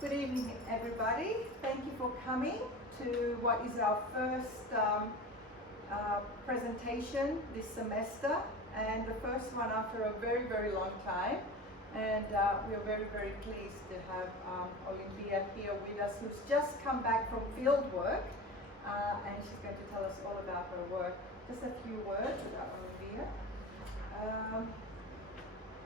Good evening, everybody. Thank you for coming to what is our first presentation this semester, and the first one after a very, very long time. And we are very, very pleased to have Olimpia here with us, who's just come back from field work, and she's going to tell us all about her work. Just a few words about Olimpia.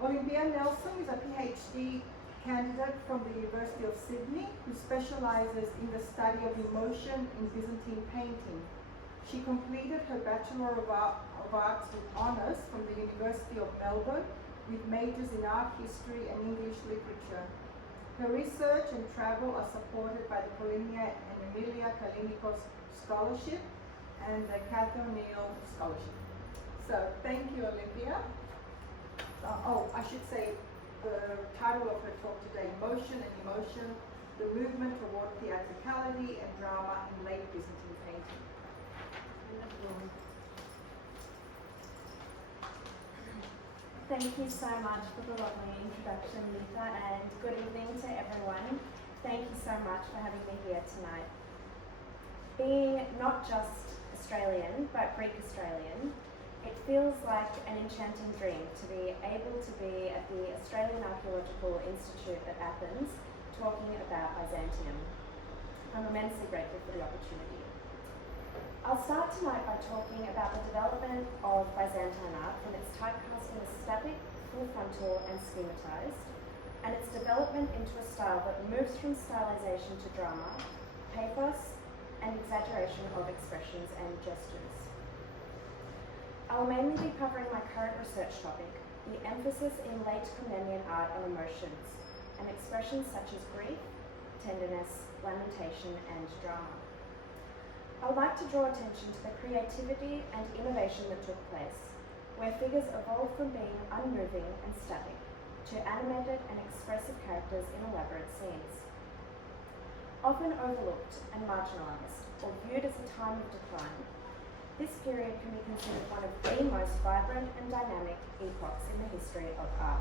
Olimpia Nelson is a PhD candidate from the University of Sydney who specialises in the study of emotion in Byzantine painting. She completed her Bachelor of Arts with honours from the University of Melbourne with majors in art history and English literature. Her research and travel are supported by the Polymnia and Emilia Kallinikos Scholarship and the Catherine Neal Scholarship. So thank you, Olimpia. I should say the title of her talk today, Motion and Emotion, the Movement Toward Theatricality and Drama in Late Byzantine Painting. Thank you so much for the lovely introduction, Lisa, and good evening to everyone. Thank you so much for having me here tonight. Being not just Australian, but Greek Australian, it feels like an enchanting dream to be able to be at the Australian Archaeological Institute at Athens talking about Byzantium. I'm immensely grateful for the opportunity. I'll start tonight by talking about the development of Byzantine art from its typecasting as static, full frontal and schematized, and its development into a style that moves from stylization to drama, pathos and exaggeration of expressions and gestures. I'll mainly be covering my current research topic, the emphasis in late condemnation art on emotions, and expressions such as grief, tenderness, lamentation, and drama. I would like to draw attention to the creativity and innovation that took place, where figures evolved from being unmoving and static to animated and expressive characters in elaborate scenes. Often overlooked and marginalised, or viewed as a time of decline, this period can be considered one of the most vibrant and dynamic epochs in the history of art,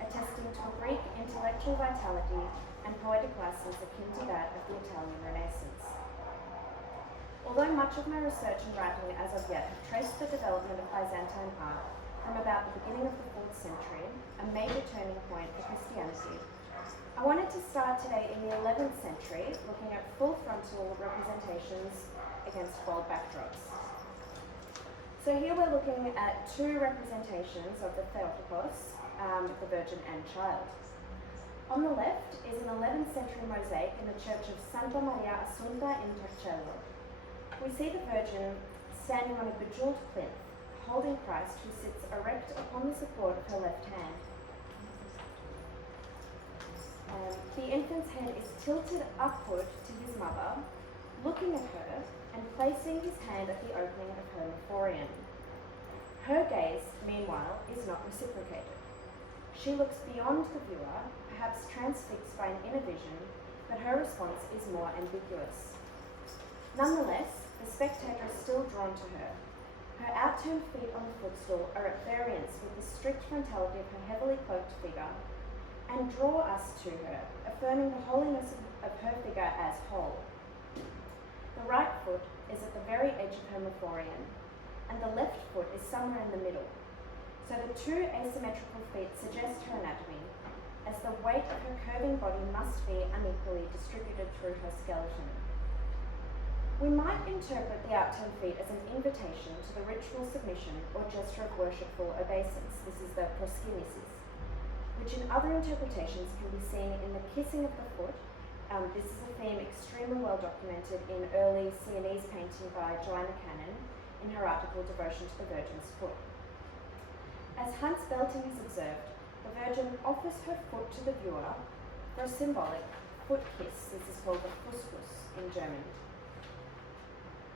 attesting to a Greek intellectual vitality and poetic license akin to that of the Italian Renaissance. Although much of my research and writing as of yet have traced the development of Byzantine art from about the beginning of the 4th century, a major turning point for Christianity, I wanted to start today in the 11th century, looking at full frontal representations against bold backdrops. So here we're looking at two representations of the Theotokos, the Virgin and Child. On the left is an 11th century mosaic in the church of Santa Maria Assunta in Torcello. We see the Virgin standing on a bejeweled plinth, holding Christ who sits erect upon the support of her left hand. The infant's head is tilted upward to his mother, looking at her and placing his hand at the opening of her mephorion. Her gaze, meanwhile, is not reciprocated. She looks beyond the viewer, perhaps transfixed by an inner vision, but her response is more ambiguous. Nonetheless, the spectator is still drawn to her. Her outturned feet on the footstool are at variance with the strict frontality of her heavily cloaked figure, and draw us to her, affirming the holiness of her figure as whole. The right foot is at the very edge of her mephorion, and the left foot is somewhere in the middle. So the two asymmetrical feet suggest her anatomy, as the weight of her curving body must be unequally distributed through her skeleton. We might interpret the outturned feet as an invitation to the ritual submission or gesture of worshipful obeisance. This is the proskinesis, which in other interpretations can be seen in the kissing of the foot. This is a theme extremely well documented in early Sienese painting by Joanna Cannon in her article Devotion to the Virgin's Foot. As Hans Belting has observed, the Virgin offers her foot to the viewer for a symbolic foot kiss. This is called the Fußkuss in German.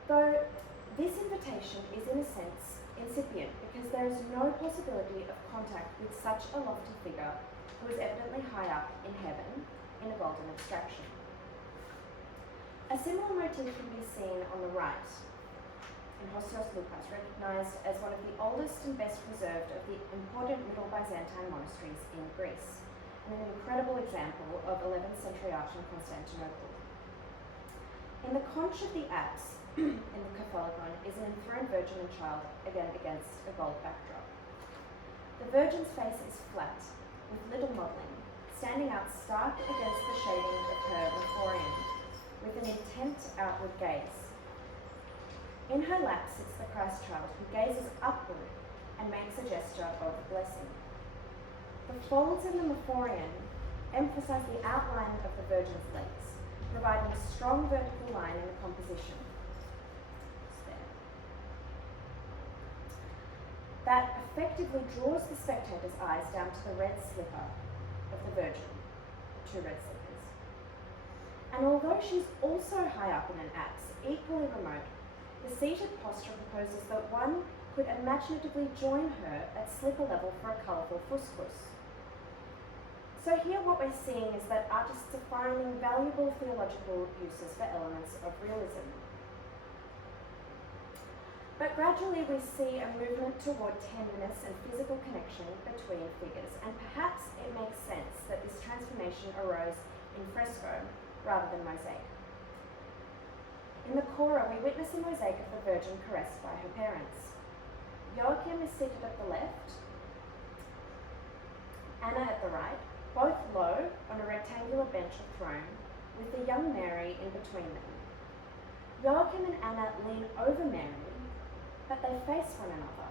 Though this invitation is in a sense incipient because there is no possibility of contact with such a lofty figure who is evidently high up in heaven in a golden abstraction. A similar motif can be seen on the right. in Hosios Lukas, recognized as one of the oldest and best preserved of the important Middle Byzantine monasteries in Greece, and an incredible example of 11th century art in Constantinople. In the conch of the apse, in the Palaiologan, is an enthroned Virgin and Child, again against a gold backdrop. The Virgin's face is flat, with little modelling, standing out stark against the shading of her Mephorium, with an intent outward gaze. In her lap sits the Christ child, who gazes upward and makes a gesture of blessing. The folds in the Mephorium emphasize the outline of the Virgin's legs, providing a strong vertical line in the composition. That effectively draws the spectator's eyes down to the red slipper of the Virgin, two red slippers. And although she's also high up in an apse, equally remote, the seated posture proposes that one could imaginatively join her at slipper level for a colourful fuscus. So here what we're seeing is that artists are finding valuable theological uses for elements of realism. But gradually we see a movement toward tenderness and physical connection between figures, and perhaps it makes sense that this transformation arose in fresco rather than mosaic. In the Cora, we witness a mosaic of the Virgin caressed by her parents. Joachim is seated at the left, Anna at the right, both low on a rectangular bench or throne, with the young Mary in between them. Joachim and Anna lean over Mary, but they face one another,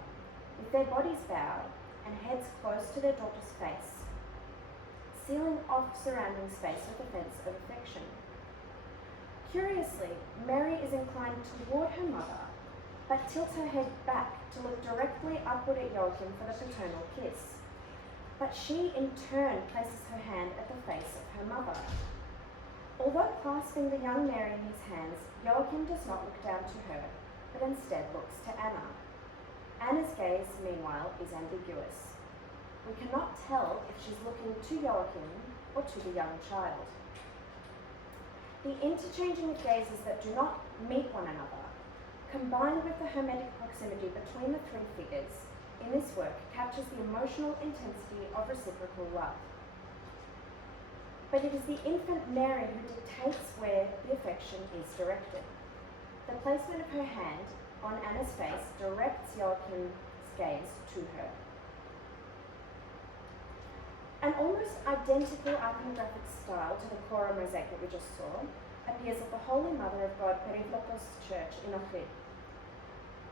with their bodies bowed and heads close to their daughter's face, sealing off surrounding space with a fence of affection. Curiously, Mary is inclined toward her mother, but tilts her head back to look directly upward at Joachim for the paternal kiss. But she, in turn, places her hand at the face of her mother. Although clasping the young Mary in his hands, Joachim does not look down to her, but instead looks to Anna. Anna's gaze, meanwhile, is ambiguous. We cannot tell if she's looking to Joachim or to the young child. The interchanging of gazes that do not meet one another, combined with the hermetic proximity between the three figures, in this work captures the emotional intensity of reciprocal love. But it is the infant Mary who dictates where the affection is directed. The placement of her hand on Anna's face directs Joachim's gaze to her. An almost identical iconographic style to the Cora mosaic that we just saw appears at the Holy Mother of God Peribleptos Church in Ohrid.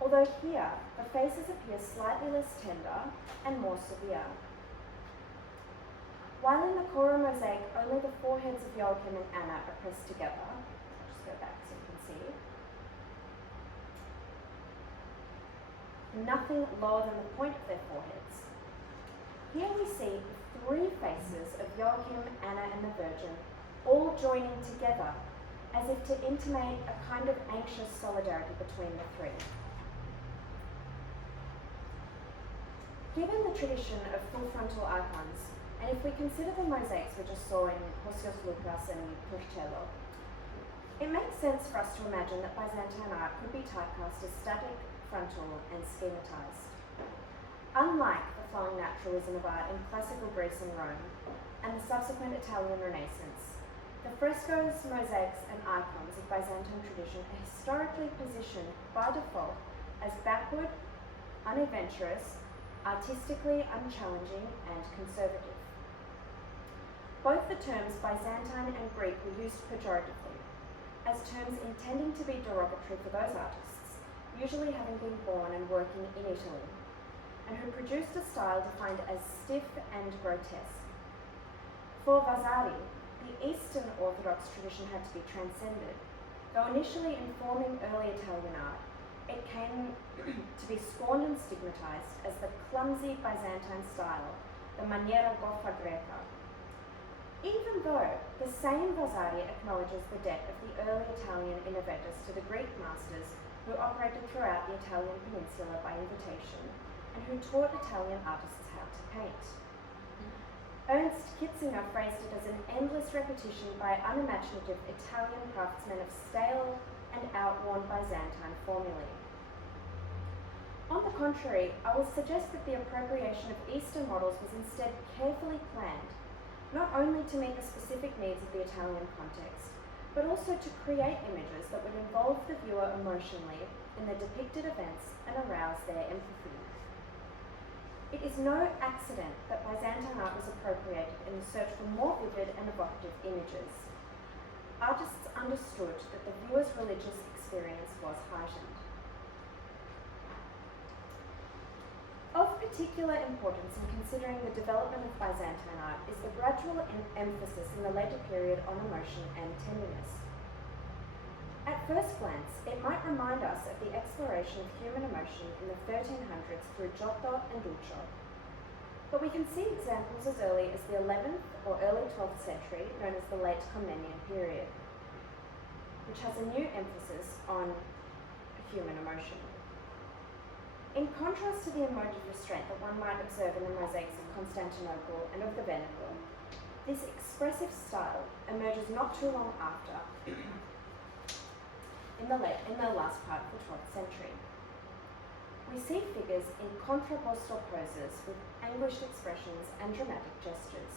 Although here, the faces appear slightly less tender and more severe. While in the Cora mosaic, only the foreheads of Joachim and Anna are pressed together. I'll just go back so you can see. Nothing lower than the point of their foreheads. Here we see the three faces of Joachim, Anna, and the Virgin all joining together as if to intimate a kind of anxious solidarity between the three. Given the tradition of full frontal icons, and if we consider the mosaics we just saw in Hosios Lukas and Purcello, it makes sense for us to imagine that Byzantine art could be typecast as static, frontal, and schematized. Unlike the flowing naturalism of art in classical Greece and Rome, and the subsequent Italian Renaissance, the frescoes, mosaics, and icons of Byzantine tradition are historically positioned by default as backward, unadventurous, artistically unchallenging, and conservative. Both the terms Byzantine and Greek were used pejoratively, as terms intending to be derogatory for those artists, usually having been born and working in Italy, and who produced a style defined as stiff and grotesque. For Vasari, the Eastern Orthodox tradition had to be transcended. Though initially informing early Italian art, it came to be scorned and stigmatized as the clumsy Byzantine style, the Maniera greca. Even though the same Vasari acknowledges the debt of the early Italian innovators to the Greek masters who operated throughout the Italian peninsula by invitation and who taught Italian artists how to paint. Ernst Kitzinger phrased it as an endless repetition by unimaginative Italian craftsmen of stale and outworn Byzantine formulae. contrary, I will suggest that the appropriation of Eastern models was instead carefully planned, not only to meet the specific needs of the Italian context, but also to create images that would involve the viewer emotionally in the depicted events and arouse their empathy. It is no accident that Byzantine art was appropriated in the search for more vivid and evocative images. Artists understood that the viewer's religious experience was heightened. Of particular importance in considering the development of Byzantine art is the gradual emphasis in the later period on emotion and tenderness. At first glance, it might remind us of the exploration of human emotion in the 1300s through Giotto and Duccio. But we can see examples as early as the 11th or early 12th century, known as the late Comnenian period, which has a new emphasis on human emotion. In contrast to the emotive restraint that one might observe in the mosaics of Constantinople and of the Veneto, this expressive style emerges not too long after, in the last part of the 12th century. We see figures in contrapposto poses with anguished expressions and dramatic gestures.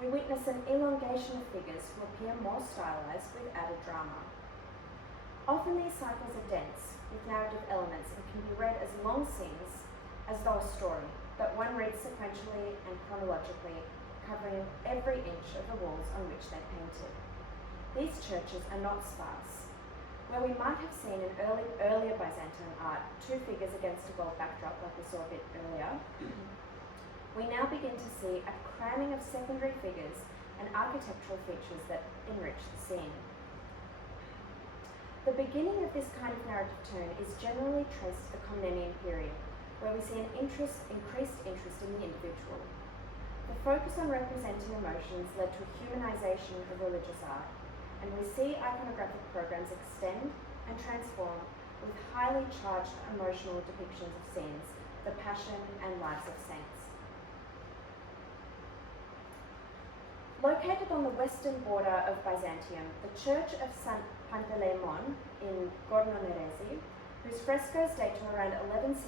We witness an elongation of figures who appear more stylized with added drama. Often these cycles are dense, with narrative elements, and can be read as long scenes, as though a story, that one reads sequentially and chronologically, covering every inch of the walls on which they painted. These churches are not sparse. Where we might have seen in earlier Byzantine art two figures against a gold backdrop like we saw a bit earlier, we now begin to see a cramming of secondary figures and architectural features that enrich the scene. The beginning of this kind of narrative turn is generally traced to the Comnenian period, where we see an increased interest in the individual. The focus on representing emotions led to a humanization of religious art, and we see iconographic programs extend and transform with highly charged emotional depictions of scenes, the Passion and lives of saints. Located on the western border of Byzantium, the church of Panteleimon in Gorno, Nerezi, whose frescoes date to around 1164,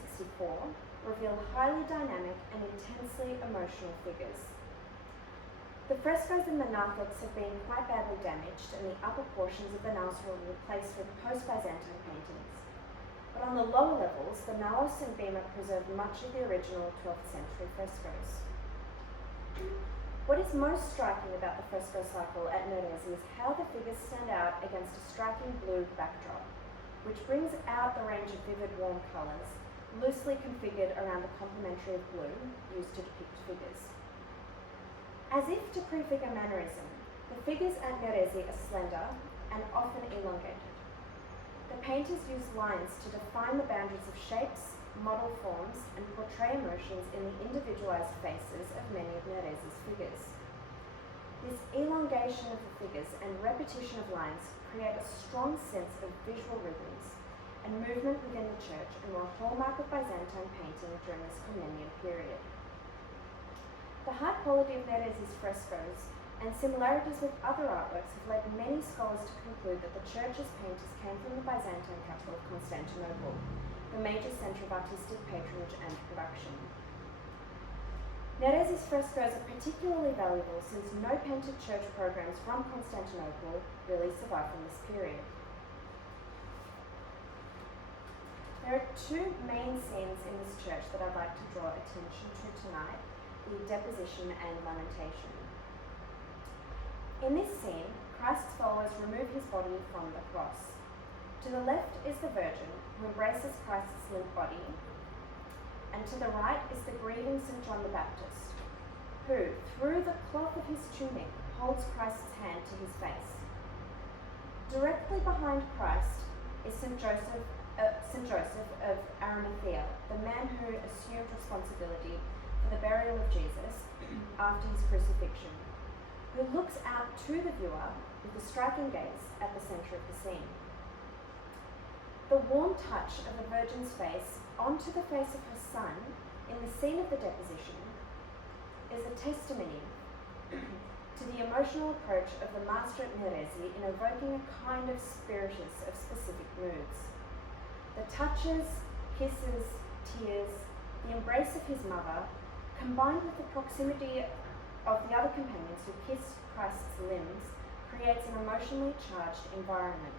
reveal highly dynamic and intensely emotional figures. The frescoes in the narthex have been quite badly damaged, and the upper portions of the naos were replaced with post-Byzantine paintings. But on the lower levels, the naos and bema preserve much of the original 12th century frescoes. What is most striking about the fresco cycle at Nerezi is how the figures stand out against a striking blue backdrop, which brings out the range of vivid warm colours, loosely configured around the complementary of blue used to depict figures. As if to prefigure mannerism, the figures at Nerezi are slender and often elongated. The painters use lines to define the boundaries of shapes, model forms, and portray emotions in the individualized faces of many of Nerezi's figures. This elongation of the figures and repetition of lines create a strong sense of visual rhythms and movement within the church, and were a hallmark of Byzantine painting during this Comnenian period. The high quality of Nerezi's frescoes and similarities with other artworks have led many scholars to conclude that the church's painters came from the Byzantine capital of Constantinople, the major centre of artistic patronage and production. Nerezi's frescoes are particularly valuable since no painted church programs from Constantinople really survive from this period. There are two main scenes in this church that I'd like to draw attention to tonight: the Deposition and Lamentation. In this scene, Christ's followers remove his body from the cross. To the left is the Virgin, who embraces Christ's limp body, and to the right is the grieving St. John the Baptist, who, through the cloth of his tunic, holds Christ's hand to his face. Directly behind Christ is St. Joseph of Arimathea, the man who assumed responsibility for the burial of Jesus after his crucifixion, who looks out to the viewer with a striking gaze at the centre of the scene. The warm touch of the Virgin's face onto the face of her son in the scene of the deposition is a testimony to the emotional approach of the master at Nerezi in evoking a kind of spiritus of specific moods. The touches, kisses, tears, the embrace of his mother, combined with the proximity of the other companions who kissed Christ's limbs, creates an emotionally charged environment.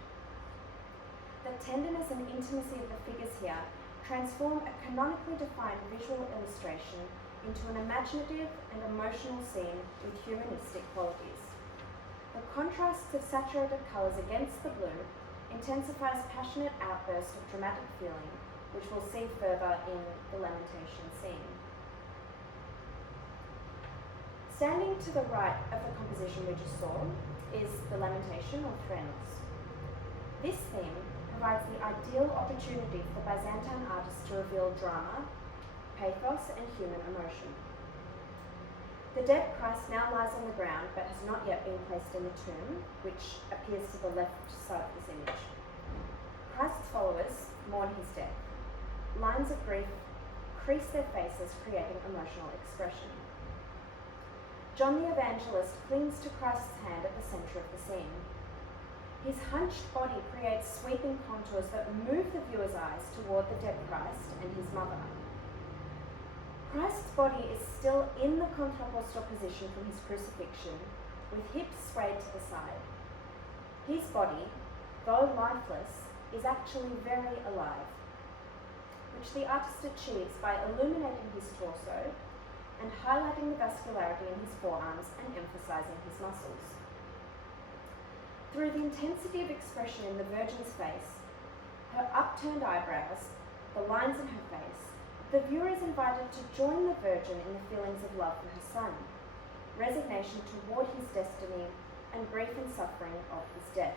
The tenderness and intimacy of the figures here transform a canonically defined visual illustration into an imaginative and emotional scene with humanistic qualities. The contrasts of saturated colours against the blue intensifies passionate outbursts of dramatic feeling, which we'll see further in the Lamentation scene. Standing to the right of the composition we just saw is the Lamentation or thrennos. This theme provides the ideal opportunity for Byzantine artists to reveal drama, pathos, and human emotion. The dead Christ now lies on the ground but has not yet been placed in the tomb, which appears to the left side of this image. Christ's followers mourn his death. Lines of grief crease their faces, creating emotional expression. John the Evangelist clings to Christ's hand at the centre of the scene. His hunched body creates sweeping contours that move the viewer's eyes toward the dead Christ and his mother. Christ's body is still in the contrapostal position from his crucifixion, with hips swayed to the side. His body, though lifeless, is actually very alive, which the artist achieves by illuminating his torso and highlighting the vascularity in his forearms and emphasizing his muscles. Through the intensity of expression in the Virgin's face, her upturned eyebrows, the lines in her face, the viewer is invited to join the Virgin in the feelings of love for her son, resignation toward his destiny, and grief and suffering of his death.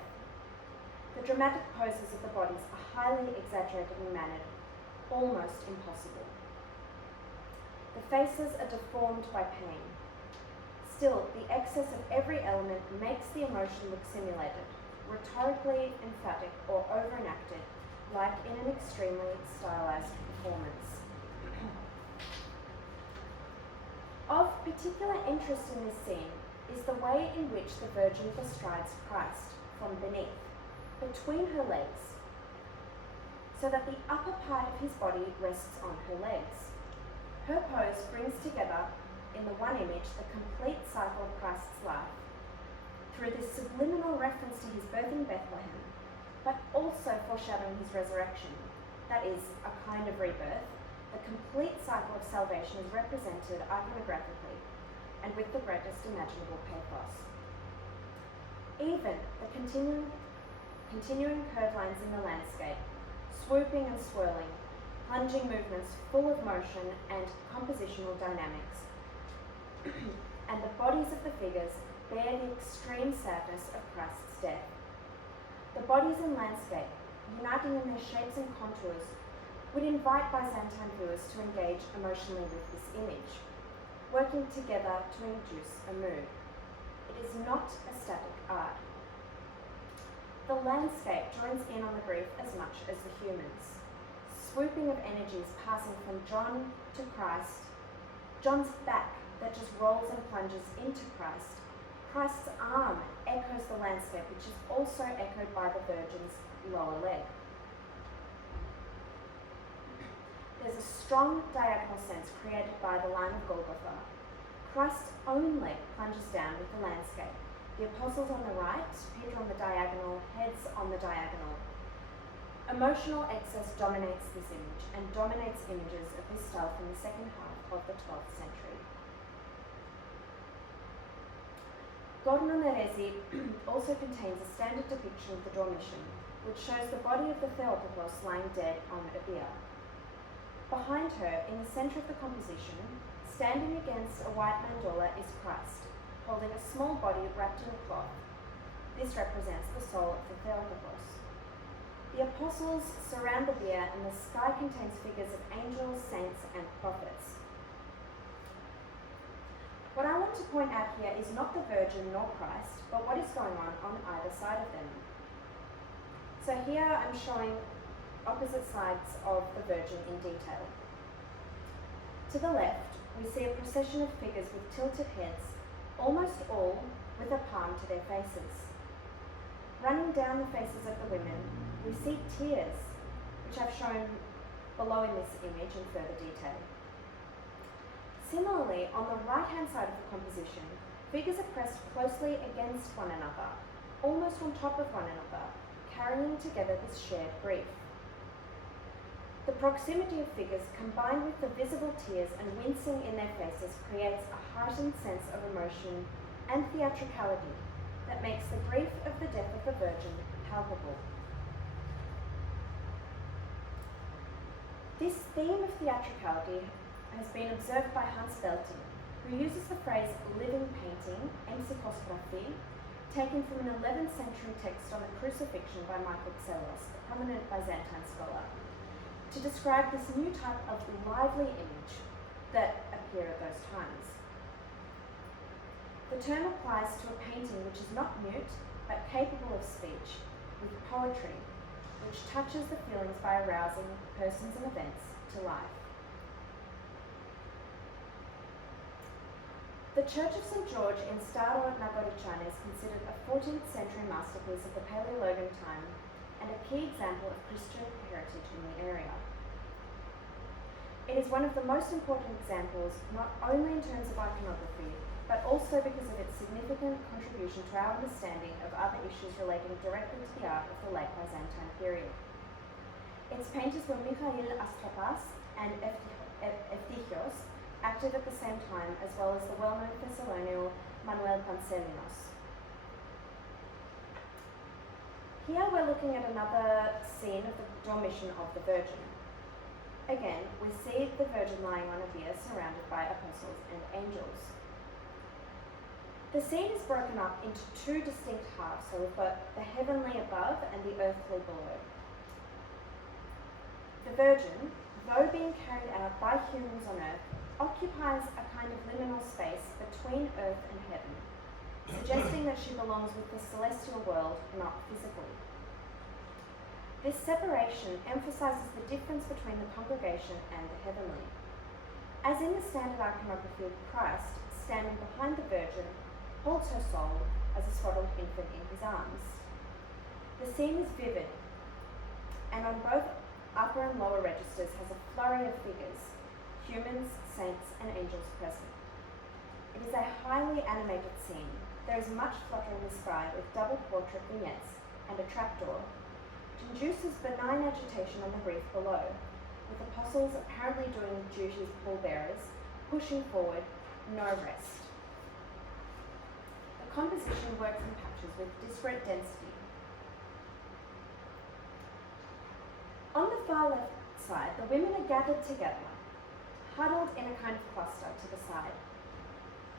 The dramatic poses of the bodies are highly exaggerated and mannered, almost impossible. The faces are deformed by pain. Still, the excess of every element makes the emotion look simulated, rhetorically emphatic or over-enacted, like in an extremely stylized performance. Of particular interest in this scene is the way in which the Virgin bestrides Christ from beneath, between her legs, so that the upper part of his body rests on her legs. Her pose brings together, in the one image, the complete cycle of Christ's life, through this subliminal reference to his birth in Bethlehem, but also foreshadowing his resurrection, that is, a kind of rebirth. The complete cycle of salvation is represented iconographically and with the greatest imaginable pathos. Even the continuing curved lines in the landscape, swooping and swirling, plunging movements full of motion and compositional dynamics, and the bodies of the figures bear the extreme sadness of Christ's death. The bodies in landscape, uniting in their shapes and contours, would invite Byzantine viewers to engage emotionally with this image, working together to induce a mood. It is not a static art. The landscape joins in on the grief as much as the humans, swooping of energies passing from John to Christ, John's back that just rolls and plunges into Christ, Christ's arm echoes the landscape, which is also echoed by the Virgin's lower leg. There's a strong diagonal sense created by the line of Golgotha. Christ's own leg plunges down with the landscape. The apostles on the right, Peter on the diagonal, heads on the diagonal. Emotional excess dominates this image and dominates images of this style from the second half of the 12th century. Gorno Nerezi also contains a standard depiction of the Dormition, which shows the body of the Peribleptos lying dead on a bier. Behind her, in the centre of the composition, standing against a white mandola, is Christ, holding a small body wrapped in a cloth. This represents the soul of the Peribleptos. The apostles surround the bier, and the sky contains figures of angels, saints, and prophets. What I want to point out here is not the Virgin nor Christ, but what is going on either side of them. So here I'm showing opposite sides of the Virgin in detail. To the left, we see a procession of figures with tilted heads, almost all with a palm to their faces. Running down the faces of the women, we see tears, which I've shown below in this image in further detail. Similarly, on the right-hand side of the composition, figures are pressed closely against one another, almost on top of one another, carrying together this shared grief. The proximity of figures combined with the visible tears and wincing in their faces creates a heightened sense of emotion and theatricality that makes the grief of the death of the Virgin palpable. This theme of theatricality has been observed by Hans Belting, who uses the phrase living painting, emsikosphraphy, taken from an 11th century text on the crucifixion by Michael Psellos, a prominent Byzantine scholar, to describe this new type of lively image that appeared at those times. The term applies to a painting which is not mute, but capable of speech, with poetry, which touches the feelings by arousing persons and events to life. The Church of St. George in Staro, Nagoričane is considered a 14th century masterpiece of the Palaiologan time and a key example of Christian heritage in the area. It is one of the most important examples, not only in terms of iconography, but also because of its significant contribution to our understanding of other issues relating directly to the art of the late Byzantine period. Its painters were Michail Astrapas and Eftichios, active at the same time, as well as the well-known Thessalonian Panteleimon. Here we're looking at another scene of the Dormition of the Virgin. Again, we see the Virgin lying on a bier surrounded by apostles and angels. The scene is broken up into two distinct halves, so we've got the heavenly above and the earthly below. The Virgin, though being carried out by humans on earth, occupies a kind of liminal space between earth and heaven, suggesting that she belongs with the celestial world, not physically. This separation emphasizes the difference between the congregation and the heavenly. As in the standard iconography of Christ, standing behind the Virgin, holds her soul as a swaddled infant in his arms. The scene is vivid, and on both upper and lower registers has a flurry of figures, humans, saints, and angels present. It is a highly animated scene. There is much flutter in the sky with double portrait vignettes and a trapdoor, which induces benign agitation on the reef below, with apostles apparently doing duty as pallbearers, pushing forward, no rest. The composition works in patches with disparate density. On the far left side, the women are gathered together, huddled in a kind of cluster to the side.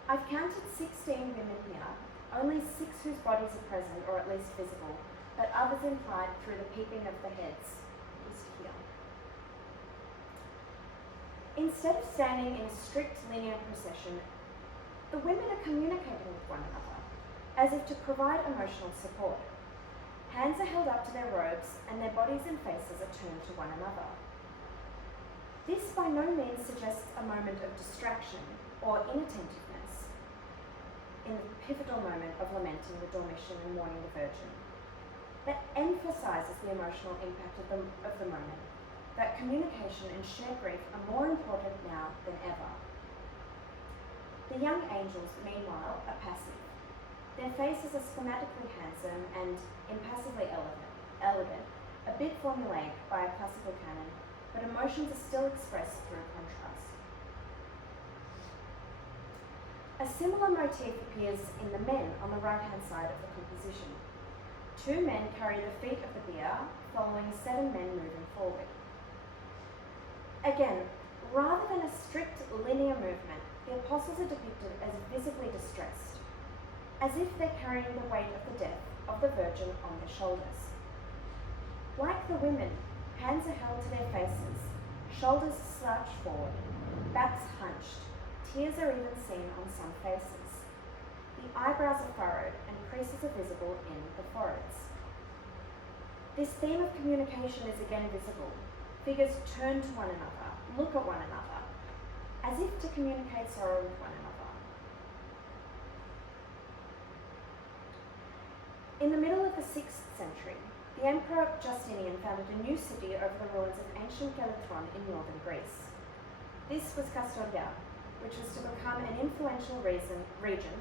I've counted 16 women here, only 6 whose bodies are present or at least visible, but others implied through the peeping of the heads, just here. Instead of standing in a strict linear procession, the women are communicating with one another, as if to provide emotional support. Hands are held up to their robes, and their bodies and faces are turned to one another. This by no means suggests a moment of distraction or inattentiveness in the pivotal moment of lamenting the Dormition and mourning the Virgin, but emphasizes the emotional impact of the moment, that communication and shared grief are more important now than ever. The young angels, meanwhile, are passive. Their faces are schematically handsome and impassively elegant, a bit formulaic by a classical canon, but emotions are still expressed through contrast. A similar motif appears in the men on the right-hand side of the composition. 2 men carry the feet of the bier, following 7 men moving forward. Again, rather than a strict linear movement, the apostles are depicted as visibly distressed, as if they're carrying the weight of the death of the Virgin on their shoulders. Like the women, hands are held to their faces, shoulders slouched forward, backs hunched, tears are even seen on some faces. The eyebrows are furrowed and creases are visible in the foreheads. This theme of communication is again visible. Figures turn to one another, look at one another, as if to communicate sorrow with one another. In the middle of the 6th century, the the Emperor Justinian founded a new city over the ruins of ancient Galatron in northern Greece. This was Castoria, which was to become an influential region,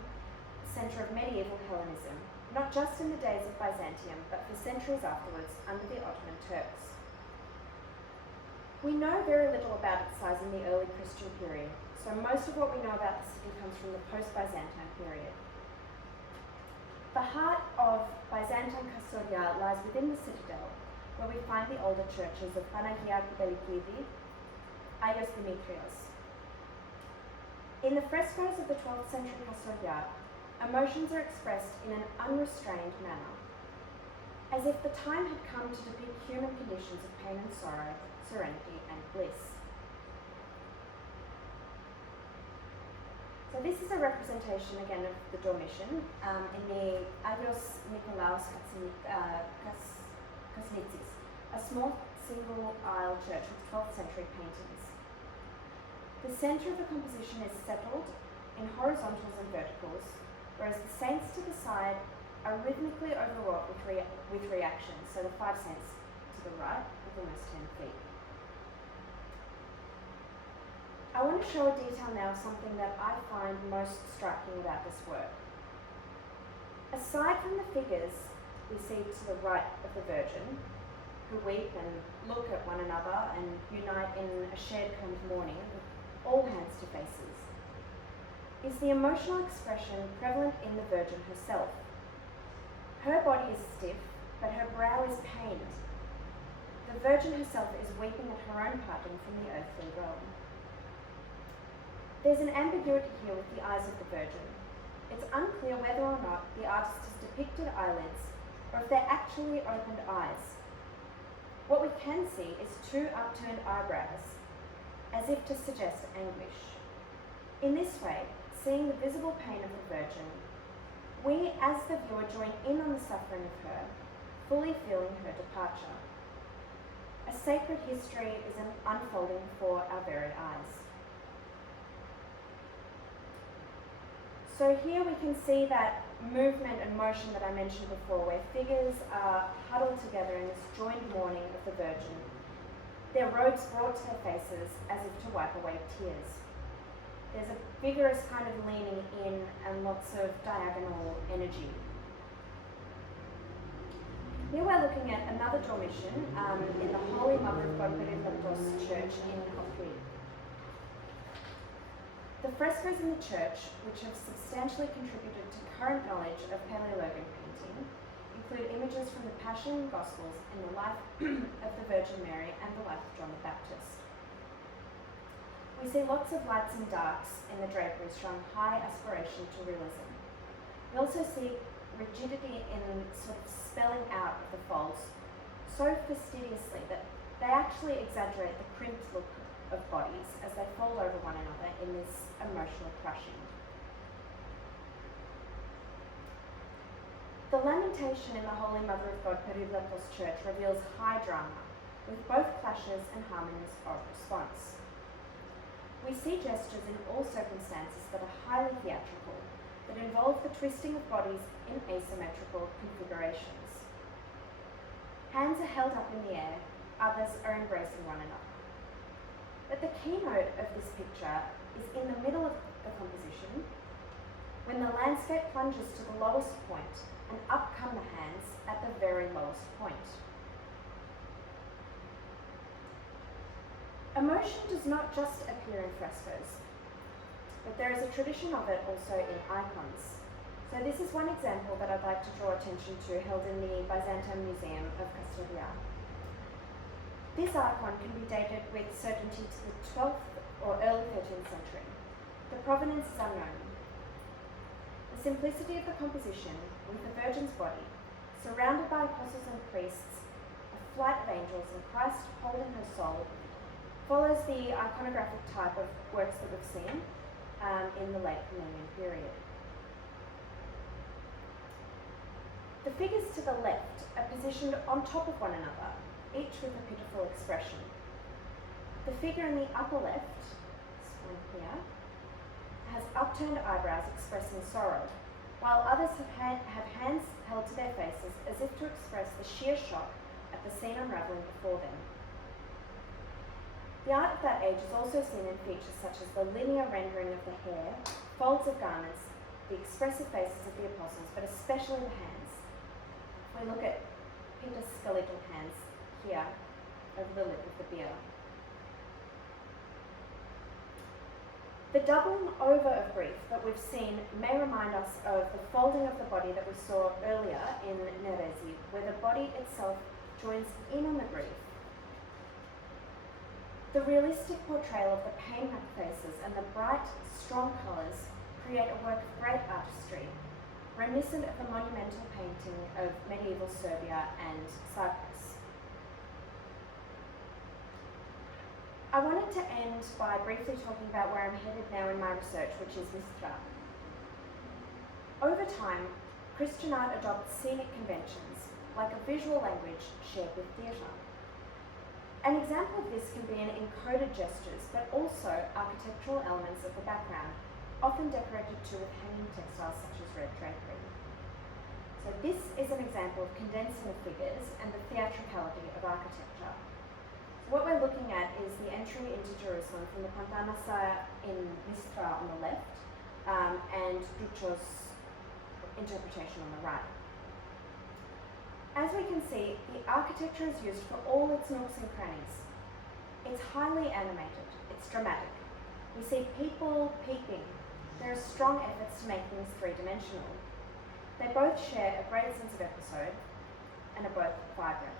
centre of medieval Hellenism, not just in the days of Byzantium, but for centuries afterwards under the Ottoman Turks. We know very little about its size in the early Christian period, so most of what we know about the city comes from the post-Byzantine period. The heart of Byzantine Castoria lies within the citadel, where we find the older churches of Panagia Kubelikidi, Aios Dimitrios. In the frescoes of the 12th century Castoria, emotions are expressed in an unrestrained manner, as if the time had come to depict human conditions of pain and sorrow, serenity and bliss. So this is a representation again of the Dormition in the Agios Nikolaos Kasnitsis, a small single-aisle church with 12th century paintings. The centre of the composition is settled in horizontals and verticals, whereas the saints to the side are rhythmically overwrought with reactions, so the 5 saints to the right with almost 10 feet. I want to show a detail now of something that I find most striking about this work. Aside from the figures we see to the right of the Virgin, who weep and look at one another and unite in a shared kind of mourning, with all hands to faces, is the emotional expression prevalent in the Virgin herself. Her body is stiff, but her brow is pained. The Virgin herself is weeping at her own parting from the earthly realm. There's an ambiguity here with the eyes of the Virgin. It's unclear whether or not the artist has depicted eyelids, or if they're actually opened eyes. What we can see is 2 upturned eyebrows, as if to suggest anguish. In this way, seeing the visible pain of the Virgin, we as the viewer join in on the suffering of her, fully feeling her departure. A sacred history is unfolding before our very eyes. So here we can see that movement and motion that I mentioned before, where figures are huddled together in this joined mourning of the Virgin, their robes brought to their faces as if to wipe away tears. There's a vigorous kind of leaning in and lots of diagonal energy. Here we're looking at another Dormition in the Holy Mother of God Peribleptos church in Ohrid. The frescoes in the church, which have substantially contributed to current knowledge of Palaiologan painting, include images from the Passion Gospels and the life of the Virgin Mary and the life of John the Baptist. We see lots of lights and darks in the draperies showing high aspiration to realism. We also see rigidity in sort of spelling out of the folds so fastidiously that they actually exaggerate the crimped look of bodies as they fold over one another in this emotional crushing. The Lamentation in the Holy Mother of God Peribleptos church reveals high drama, with both clashes and harmonies of response. We see gestures in all circumstances that are highly theatrical, that involve the twisting of bodies in asymmetrical configurations. Hands are held up in the air, others are embracing one another. But the keynote of this picture is in the middle of the composition, when the landscape plunges to the lowest point and up come the hands at the very lowest point. Emotion does not just appear in frescoes, but there is a tradition of it also in icons. So this is one example that I'd like to draw attention to, held in the Byzantine Museum of Castoria. This icon can be dated with certainty to the 12th or early 13th century. The provenance is unknown. The simplicity of the composition, with the Virgin's body, surrounded by apostles and priests, a flight of angels, and Christ holding her soul, follows the iconographic type of works that we've seen in the late Millennium period. The figures to the left are positioned on top of one another, each with a pitiful expression. The figure in the upper left, this one here, has upturned eyebrows expressing sorrow, while others have hands held to their faces as if to express the sheer shock at the scene unravelling before them. The art of that age is also seen in features such as the linear rendering of the hair, folds of garments, the expressive faces of the apostles, but especially the hands. If we look at Peter's skeletal hands here, over the lip of the beer. The doubling over of grief that we've seen may remind us of the folding of the body that we saw earlier in Nerezi, where the body itself joins in on the grief. The realistic portrayal of the pain-wrapped faces and the bright, strong colours create a work of great artistry, reminiscent of the monumental painting of medieval Serbia and Cyprus. I wanted to end by briefly talking about where I'm headed now in my research, which is Mistra. Over time, Christian art adopts scenic conventions, like a visual language shared with theatre. An example of this can be in encoded gestures, but also architectural elements of the background, often decorated too with hanging textiles such as red drapery. So this is an example of condensing of figures and the theatricality of architecture. What we're looking at is the entry into Jerusalem from the Pantanasa in Mistra on the left, and Ducho's interpretation on the right. As we can see, the architecture is used for all its nooks and crannies. It's highly animated, it's dramatic. We see people peeping. There are strong efforts to make things three-dimensional. They both share a great sense of episode and are both vibrant.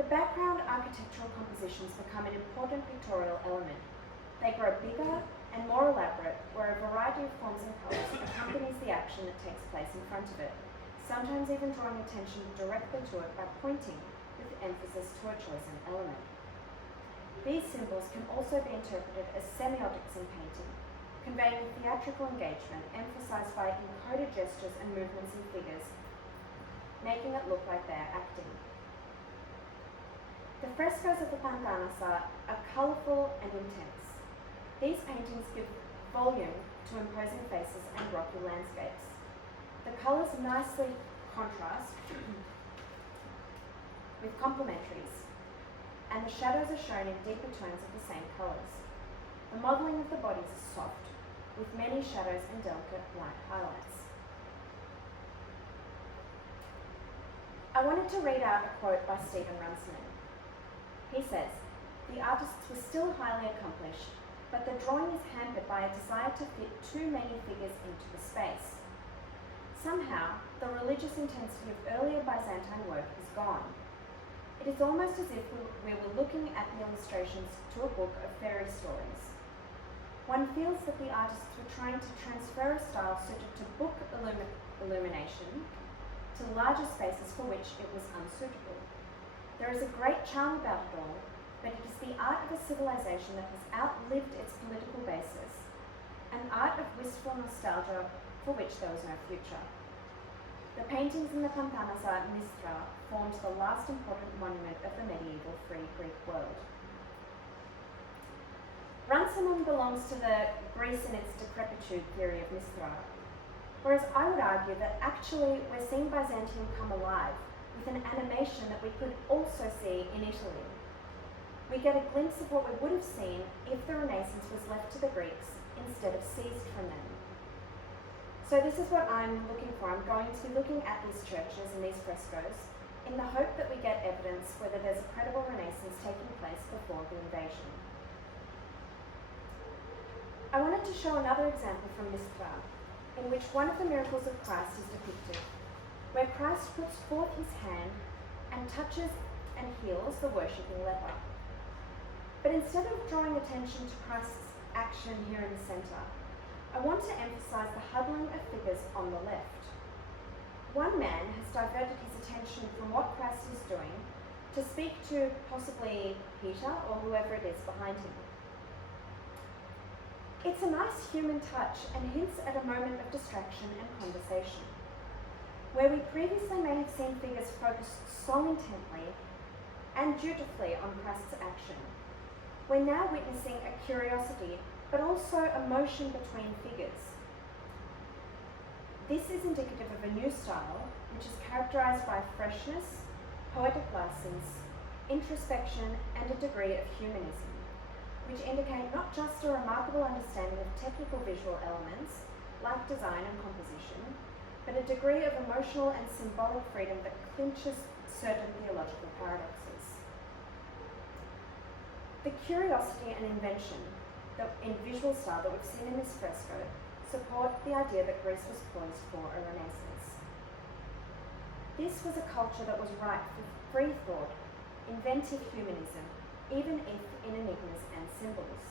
The background architectural compositions become an important pictorial element. They grow bigger and more elaborate, where a variety of forms and colours accompanies the action that takes place in front of it, sometimes even drawing attention directly to it by pointing with emphasis to a chosen element. These symbols can also be interpreted as semiotics in painting, conveying a theatrical engagement emphasised by encoded gestures and movements in figures, making it look like they are acting. The frescoes of the Pantanasa are colourful and intense. These paintings give volume to imposing faces and rocky landscapes. The colours nicely contrast with complementaries, and the shadows are shown in deeper tones of the same colours. The modelling of the bodies is soft, with many shadows and delicate light highlights. I wanted to read out a quote by Stephen Runciman. He says, "The artists were still highly accomplished, but the drawing is hampered by a desire to fit too many figures into the space. Somehow, the religious intensity of earlier Byzantine work is gone. It is almost as if we were looking at the illustrations to a book of fairy stories. One feels that the artists were trying to transfer a style suited to book illumination to larger spaces for which it was unsuitable. There is a great charm about it all, but it is the art of a civilization that has outlived its political basis, an art of wistful nostalgia for which there was no future. The paintings in the Pantanasa at Mistra formed the last important monument of the medieval free Greek world." Runciman belongs to the Greece in its decrepitude theory of Mistra, whereas I would argue that actually we're seeing Byzantium come alive with an animation that we could also see in Italy. We get a glimpse of what we would have seen if the Renaissance was left to the Greeks instead of seized from them. So this is what I'm looking for. I'm going to be looking at these churches and these frescoes in the hope that we get evidence whether there's a credible Renaissance taking place before the invasion. I wanted to show another example from Mistra, in which one of the miracles of Christ is depicted, where Christ puts forth his hand and touches and heals the worshipping leper. But instead of drawing attention to Christ's action here in the centre, I want to emphasise the huddling of figures on the left. One man has diverted his attention from what Christ is doing to speak to possibly Peter or whoever it is behind him. It's a nice human touch and hints at a moment of distraction and conversation. Where we previously may have seen figures focused so intently and dutifully on Christ's action, we're now witnessing a curiosity but also emotion between figures. This is indicative of a new style which is characterized by freshness, poetic license, introspection, and a degree of humanism, which indicate not just a remarkable understanding of technical visual elements, like design and composition, but a degree of emotional and symbolic freedom that clinches certain theological paradoxes. The curiosity and invention in visual style that we've seen in this fresco support the idea that Greece was poised for a renaissance. This was a culture that was ripe for free thought, inventive humanism, even if in enigmas and symbols.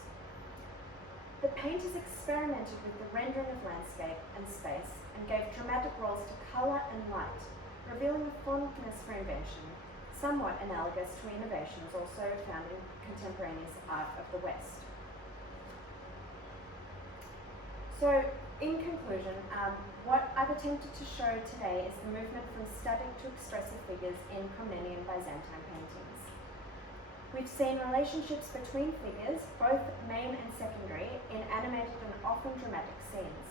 The painters experimented with the rendering of landscape and space and gave dramatic roles to colour and light, revealing a fondness for invention, somewhat analogous to innovations also found in contemporaneous art of the West. So, in conclusion, what I've attempted to show today is the movement from static to expressive figures in Komnenian Byzantine paintings. We've seen relationships between figures, both main and secondary, in animated and often dramatic scenes.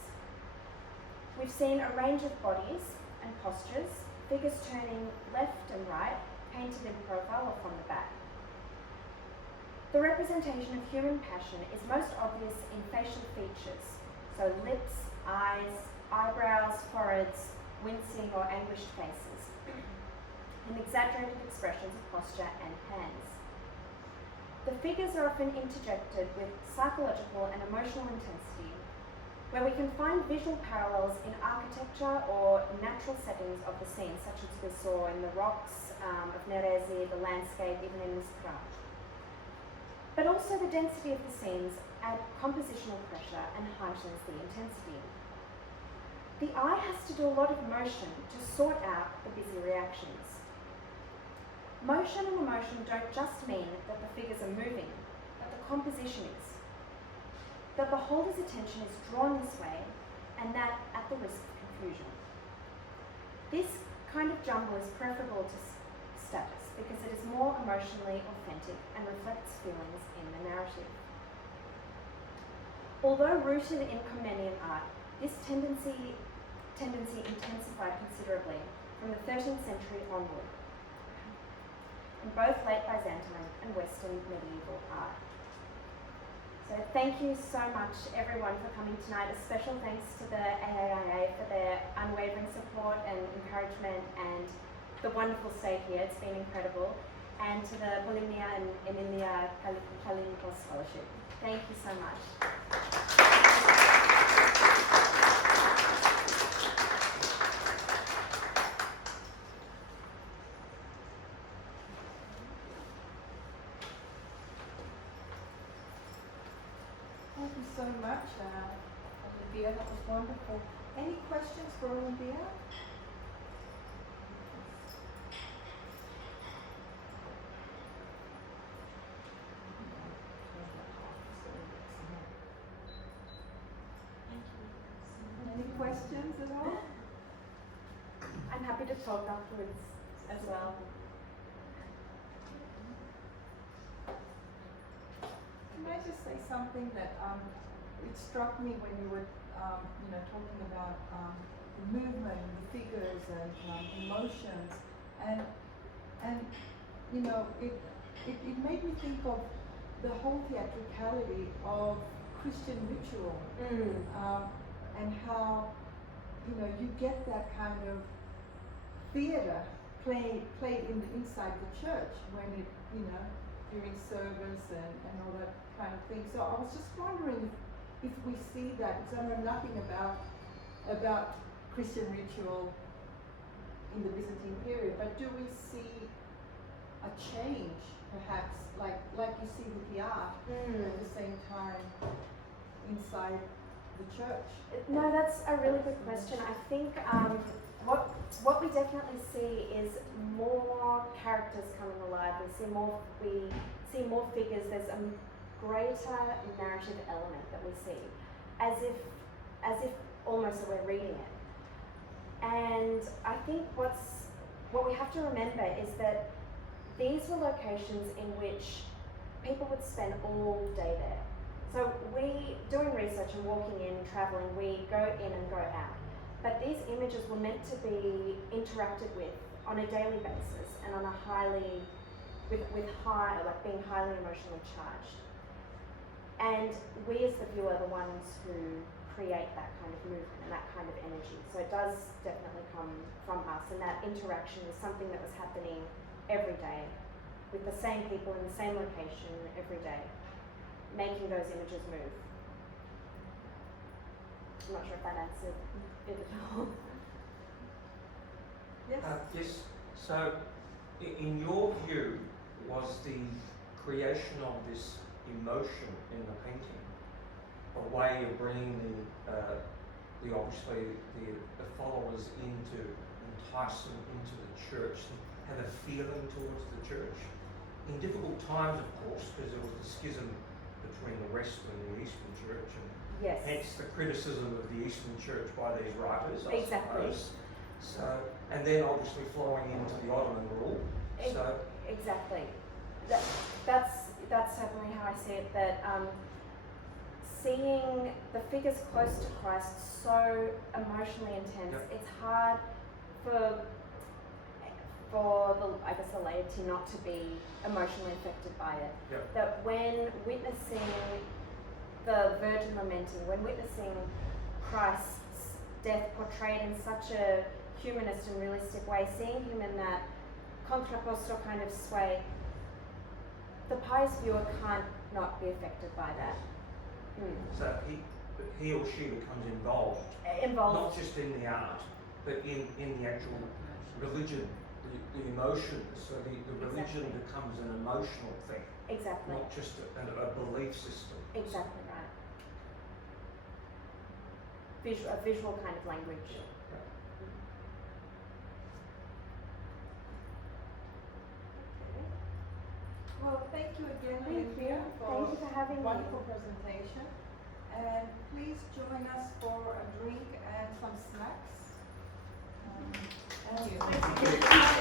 We've seen a range of bodies and postures, figures turning left and right, painted in profile or from the back. The representation of human passion is most obvious in facial features, so lips, eyes, eyebrows, foreheads, wincing or anguished faces, and exaggerated expressions of posture and hands. The figures are often interjected with psychological and emotional intensity, where we can find visual parallels in architecture or natural settings of the scene, such as we saw in the rocks of Nerezi, the landscape, even in this craft. But also the density of the scenes add compositional pressure and heightens the intensity. The eye has to do a lot of motion to sort out the busy reactions. Motion and emotion don't just mean that the figures are moving, but the composition is. The beholder's attention is drawn this way, and that at the risk of confusion. This kind of jumble is preferable to status because it is more emotionally authentic and reflects feelings in the narrative. Although rooted in Komnenian art, this tendency intensified considerably from the 13th century onward in both late Byzantine and Western medieval art. So thank you so much everyone for coming tonight. A special thanks to the AAIA for their unwavering support and encouragement and the wonderful stay here. It's been incredible. And to the Bulimia and Emilia Kalinico Scholarship. Thank you so much. Thank you so much, Olympia. That was wonderful. Any questions for Olympia? Any questions at all? I'm happy to talk afterwards as well. Can I just say something that it struck me when you were talking about the movement, the figures, and emotions, and it made me think of the whole theatricality of Christian ritual, and how you get that kind of theater played inside the church when it during service and all that kind of thing. So I was just wondering if we see that, because I know nothing about Christian ritual in the Byzantine period, but do we see a change, perhaps, like you see with the art at the same time inside the church? No, that's a really good question. I think what we definitely see is more characters coming alive. We see more figures. There's a greater narrative element that we see, as if almost that we're reading it. And I think what we have to remember is that these were locations in which people would spend all day there. So we, doing research and walking in, traveling, we go in and go out. but these images were meant to be interacted with on a daily basis and on a being highly emotionally charged. And we as the viewer are the ones who create that kind of movement and that kind of energy. So it does definitely come from us, and that interaction is something that was happening every day with the same people in the same location every day, making those images move. I'm not sure if that answered it at all. Yes? Yes, so in your view, was the creation of this emotion in the painting a way of bringing the followers entice them into the church and have a feeling towards the church? In difficult times, of course, because there was the schism between the Western and the Eastern Church, and Yes. hence the criticism of the Eastern Church by these writers, I Exactly. suppose. So, and then obviously flowing into the Ottoman rule. So, Exactly. That's certainly how I see it. That seeing the figures close to Christ so emotionally intense, Yep. it's hard for the laity not to be emotionally affected by it. Yep. That when witnessing the Virgin lamenting, when witnessing Christ's death portrayed in such a humanist and realistic way, seeing him in that contrapposto kind of sway, the pious viewer can't not be affected by that. so he or she becomes involved, Involved. not just in the art, but in the actual religion, the emotions. So the religion Exactly. becomes an emotional thing, Exactly. not just a belief system. Exactly right. A visual kind of language. Well, thank you again, Thank you. Olympia, Thank you for having me. wonderful presentation. And please join us for a drink and some snacks